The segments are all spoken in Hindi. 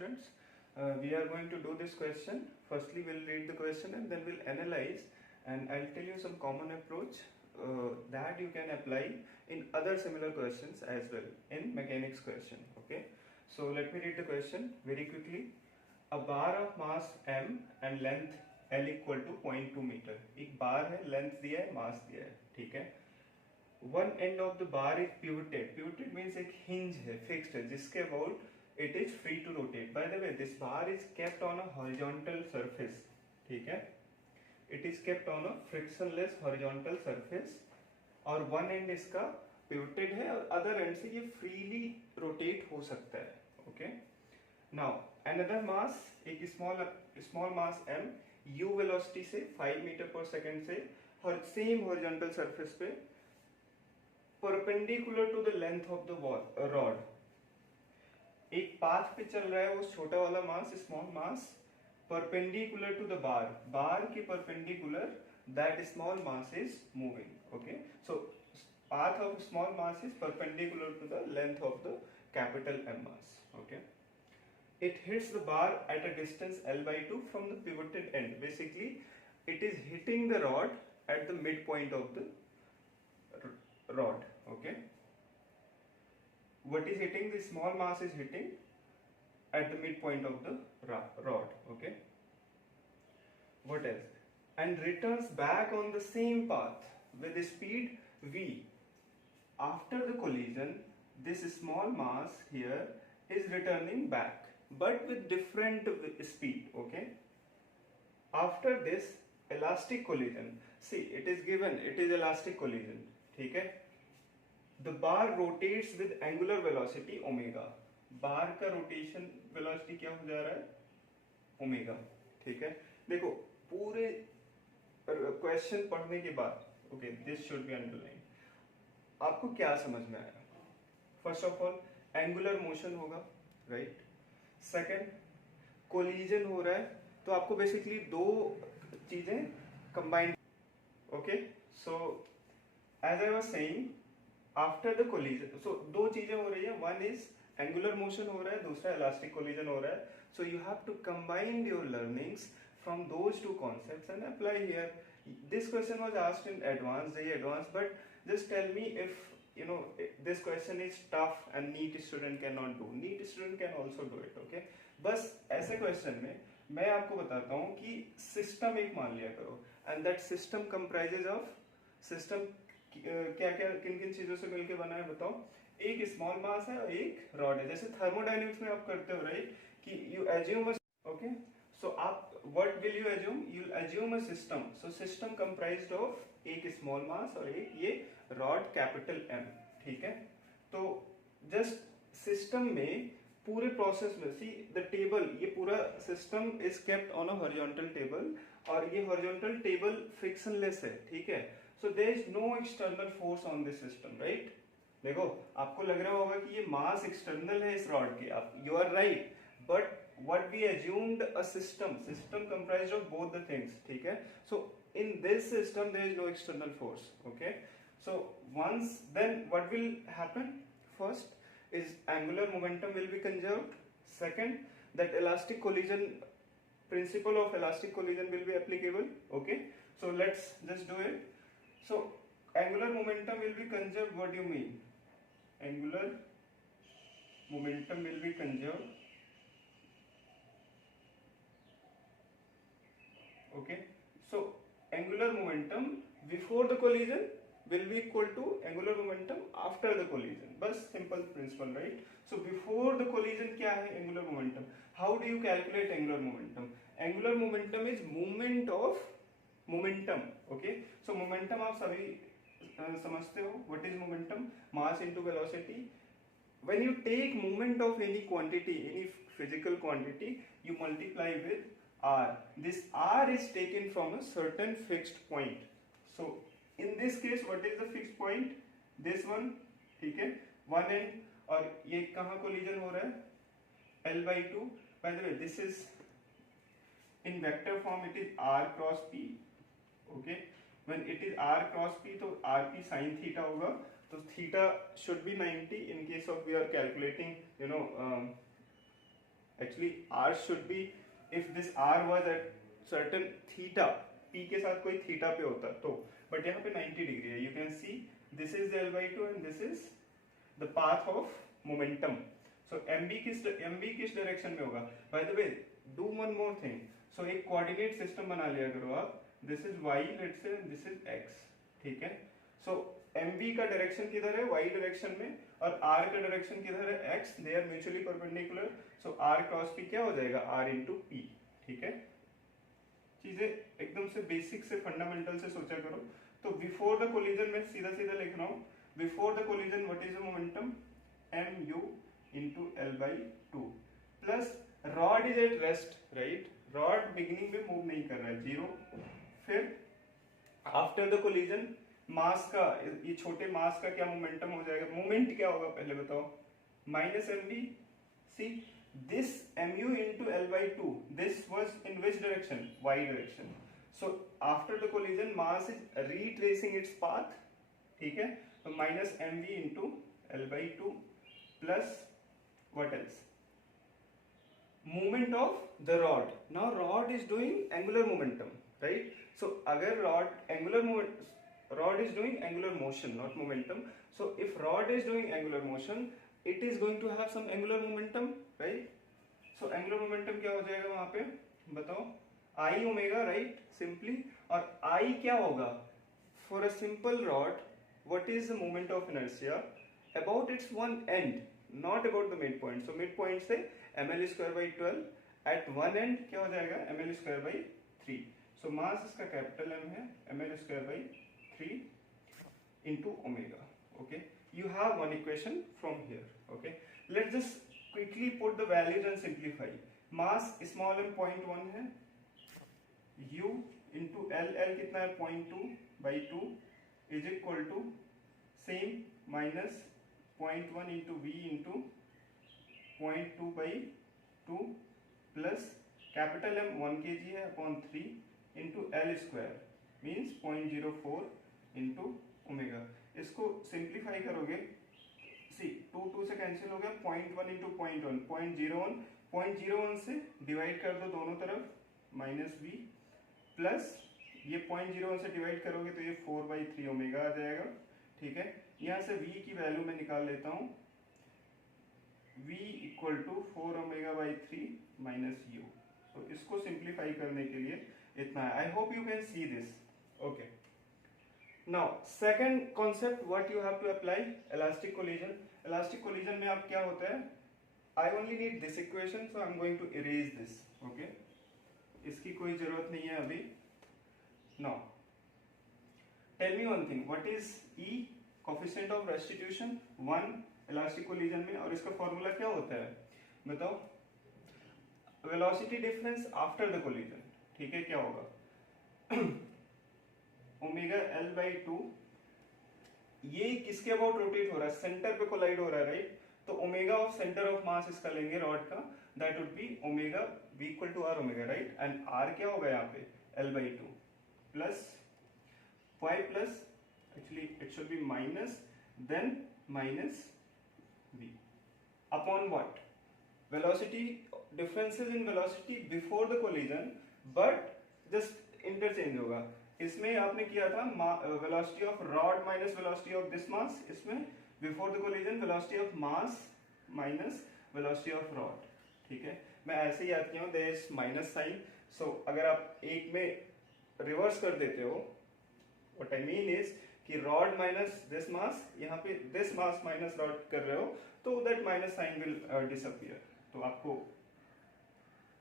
students. We are going to do this question. Firstly, we'll read the question and then we'll analyze, and I'll tell you some common approach that you can apply in other similar questions as well in mechanics question. Okay, so let me read the question very quickly. A bar of mass m and length l equal to 0.2 metre. एक बार है, लेंथ दिया है, मास दिया है, ठीक है. One end of the bar is pivoted. Pivoted means एक hinge है, fixed है, जिसके about it is free to rotate. By the way, this bar is kept on a horizontal surface. ठीक है? It is kept on a frictionless horizontal surface. और one end इसका pivoted है और other end से ये freely rotate हो सकता है. Okay? Now another mass, एक small mass m, u velocity से 5 मीटर पर सेकंड से same horizontal surface पे perpendicular to the length of the rod एक पाथ पे चल रहा है, वो छोटा वाला mass, small mass, perpendicular to the bar की perpendicular that small mass is moving. Okay, so path of small mass is perpendicular to the length of the capital M mass. Okay, it hits the bar at a distance L/2 from the pivoted end. Basically it is hitting the rod at the midpoint of the rod. Okay, what is hitting? The small mass is hitting at the midpoint of the rod. Okay, what else? And returns back on the same path with the speed v. After the collision, this small mass here is returning back but with different speed. Okay, after this elastic collision, see it is given, it is elastic collision. ठीक है, the bar rotates with angular velocity omega. बार का रोटेशन वेलोसिटी क्या हो जा रहा है? ओमेगा. ठीक है, देखो पूरे क्वेश्चन पढ़ने के बाद, okay, this should be underline. आपको क्या समझ में आया? First of all angular motion होगा, राइट. सेकंड, कोलिजन हो रहा है, तो आपको बेसिकली दो चीजें combine. Okay, so as I was saying, after the collision, so दो चीजें हो रही है. one is angular motion हो रहा है, दूसरा elastic collision हो रहा है. So you have to combine your learnings from those two concepts and apply here. This question was asked in advanced, but just tell me if you know this question is tough and NEET student cannot do. NEET student can also do it. Okay, बस ऐसे क्वेश्चन में मैं आपको बताता हूँ कि सिस्टम एक मान लिया करो, and that system comprises of system क्या क्या किन किन चीजों से मिलके बना है बताओ. एक स्मॉल मास है और एक रॉड है. जैसे थर्मोडायनेमिक्स में आप करते हो, राइट, कि यू एज्यूम. ओके, सो आप what will you assume? You will assume a system. So system comprised of एक स्मॉल मास और एक ये रॉड कैपिटल M. ठीक है, तो जस्ट सिस्टम में पूरे प्रोसेस में सी द टेबल, ये पूरा system is kept on a horizontal table और ये हॉरिजॉन्टल टेबल फ्रिक्शनलेस है. ठीक है, so there is no external force on this system, right? देखो आपको लग रहा होगा कि ये मास एक्सटर्नल है इस रॉड के. आप you are right, but what we assumed a system comprised of both the things. ठीक है, so in this system there is no external force. Okay, so once then what will happen? First is angular momentum will be conserved. Second, that elastic collision, principle of elastic collision will be applicable. Okay, so let's just do it. So angular momentum will be conserved. What do you mean? Angular momentum will be conserved. Okay, so angular momentum before the collision will be equal to angular momentum after the collision. बस simple principle, right? So before the collision क्या है? angular momentum. How do you calculate angular momentum? Angular momentum is movement of momentum. Okay, so momentum आप सभी समझते हो. what is momentum? mass into velocity. when you take movement of any quantity, any physical quantity, you multiply with r. this r is taken from a certain fixed point. so in this case what is the fixed point? this one. ठीक है, one end. और ये कहाँ कोलिजन हो रहा है? L/2. by the way, this is in vector form, it is r cross p. Okay, when it is r cross p, तो rp sin theta होगा. तो theta should be 90 in case of we are calculating Actually r should be, if this r was at certain theta, p के साथ कोई थीटा पे होता तो, बट यहाँ पे 90 डिग्री है. You can see this is the L/2 and this is the path of momentum. So mb किस डायरेक्शन में होगा? By the way, do one more thing. So एक कोऑर्डिनेट सिस्टम बना लिया करो आप. This is y, let's say, and this is x. ठीक है. So mb का डायरेक्शन किधर है? y डायरेक्शन में, और r का डायरेक्शन किधर है? x. They are mutually perpendicular. So r cross p क्या हो जाएगा? r into p. ठीक है. चीजें एकदम से बेसिक से फंडामेंटल से सोचा करो. तो बिफोर द कोलिजन में सीधा सीधा लिख रहा हूँ. Before the collision what is the momentum? mu into l/2 plus rod is at rest, right? Rod beginning में मूव नहीं कर रहा है, 0. फिर आफ्टर द कोलिजन मास का, ये छोटे मास का क्या मोमेंटम हो जाएगा? मोमेंट क्या होगा पहले बताओ? Minus mv. See this mu into l/2, this was in which direction? Y direction. So after the collision mass is retracing its path. ठीक है. तो minus mv into l/2 plus what else? Movement of the rod. Now rod is doing angular momentum, right? So अगर rod is doing angular motion, not momentum. So if rod is doing angular motion, it is going to have some angular momentum, right? So angular momentum क्या हो जाएगा वहाँ पे? बताओ. I omega, right? Simply. और I क्या होगा? For a simple rod, what is the moment of inertia? About its one end, not about the midpoint. So midpoint से ml square by 12. At one end क्या हो जाएगा? ml square by 3. So mass इसका capital M है, ml square by 3 into omega. Okay. You have one equation from here. Okay. Let's just quickly put the values and simplify. Mass small m 0.1 है. U into L कितना है? 0.2 by 2 is equal to same minus 0.1 into V into 0.2 by 2 plus capital M 1 kg है upon 3 into L square means 0.04 into omega. इसको simplify करोगे, see 2 से cancel हो गया, 0.1 into 0.1 0.01 से divide कर दो दोनों तरफ, minus V plus ये 0.01 से divide करोगे तो ये 4/3 ओमेगा आ जाएगा. ठीक है. यहाँ से V की वैल्यू मैं निकाल लेता हूँ. V equal to 4 omega by 3 minus u. तो इसको सिंप्लीफाई करने के लिए इतना है. I hope you can see this. Okay. Now second concept what you have to apply, elastic collision. Elastic collision में अब क्या होता है? I only need this equation, so I am going to erase this. Okay. इसकी कोई जरूरत नहीं है अभी. Now tell me one thing, what is E? Coefficient of restitution 1 elastic collision में, और इसका फॉर्मूला क्या होता है बताओ? Velocity difference after the collision. ठीक है. क्या होगा? Omega l/2. ये किसके अबाउट रोटेट हो रहा है? सेंटर पे कोलाइड हो रहा है, राइट? तो omega of centre of mass इसका लेंगे रॉड का, that would be omega v equal to r omega, right? And r क्या होगा यहाँ पे? l/2 plus y plus, actually it should be minus, then minus v upon what? Velocity differences in velocity before the collision, but just interchange होगा. इसमें आपने किया था velocity of rod minus velocity of this mass. इसमें before the collision velocity of mass minus velocity of rod. ठीक है. मैं ऐसे ही याद किया हूँ, there is minus sign. So अगर आप एक में रिवर्स कर देते हो, what I mean is कि रॉड माइनस दिस मास, यहाँ पे दिस मास माइनस रॉड कर रहे हो, तो that minus sign will disappear. तो आपको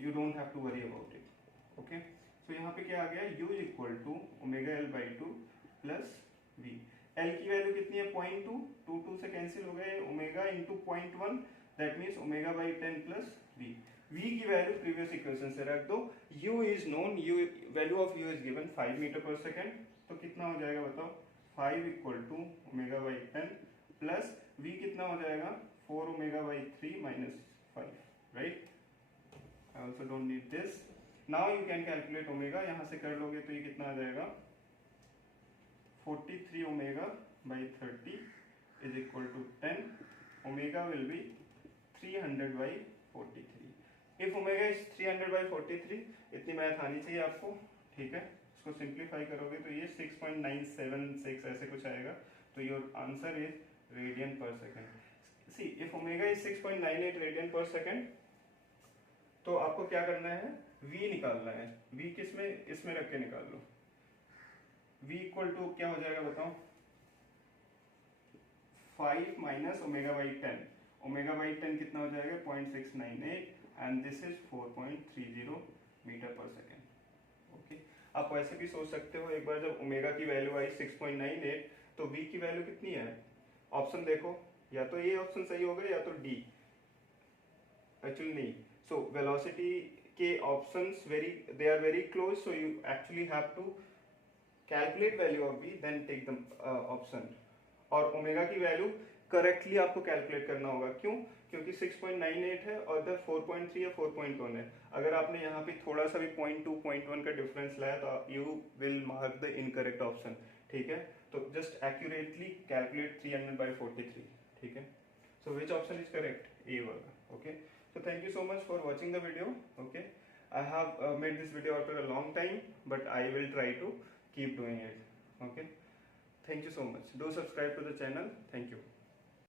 you don't have to worry about it. Okay. So यहाँ पे क्या आ गया? U is equal to omega l/2 plus V. L की वैल्यू कितनी है? 0.2. 2 से कैंसिल हो गए, omega into 0.1, that means omega by 10 plus V. V की वैल्यू प्रीवियस इक्वेशन से रख दो. U is known, value of U is given 5 metre पर सेकेंड. तो कितना हो जाएगा बताओ? 5 equal to omega by 10 plus V कितना हो जाएगा? 4 omega by 3 minus 5, right? I also don't need this. Now you can calculate omega. यहाँ से कर लोगे तो ये कितना आ जाएगा? 43 omega by 30 is equal to 10. Omega will be 300 by 43. If omega is 300/43, इतनी मैथ आनी चाहिए आपको, ठीक है। इसको सिंप्लीफाई करोगे तो ये 6.976 ऐसे कुछ आएगा, तो योर आंसर इज रेडियन पर second. See if omega is 6.98 radian पर सेकेंड, तो आपको क्या करना है, v निकालना है। v किस में, इसमें रख के निकाल लो। v इक्वल टू क्या हो जाएगा बताओ, 5 minus omega by 10। Omega by 10 कितना हो जाएगा, 0.698 एंड दिस इज 4.30 मीटर पर सेकेंड। ओके, आप वैसे भी सोच सकते हो, एक बार जब ओमेगा की वैल्यू आई 6.98, तो v की वैल्यू कितनी है, ऑप्शन देखो, या तो ये ऑप्शन सही होगा या तो डी। एक्चुअली नहीं, सो वेलोसिटी के options they are very close, so you actually have to calculate value of v then take the option. और ओमेगा की वैल्यू करेक्टली आपको कैलकुलेट करना होगा, क्यों, क्योंकि 6.98 है और इधर 4.3 या 4.1 है। अगर आपने यहाँ पे थोड़ा सा भी 0.2 0.1 का डिफरेंस लाया तो you will mark the incorrect option, ठीक है। तो जस्ट एक्यूरेटली कैलकुलेट 300/43, ठीक है। सो विच ऑप्शन इज करेक्ट, ए वाला, okay. So thank you so much for watching the video. Okay, I have made this video after a long time, but I will try to keep doing it. Okay, thank you so much. Do subscribe to the channel. Thank you.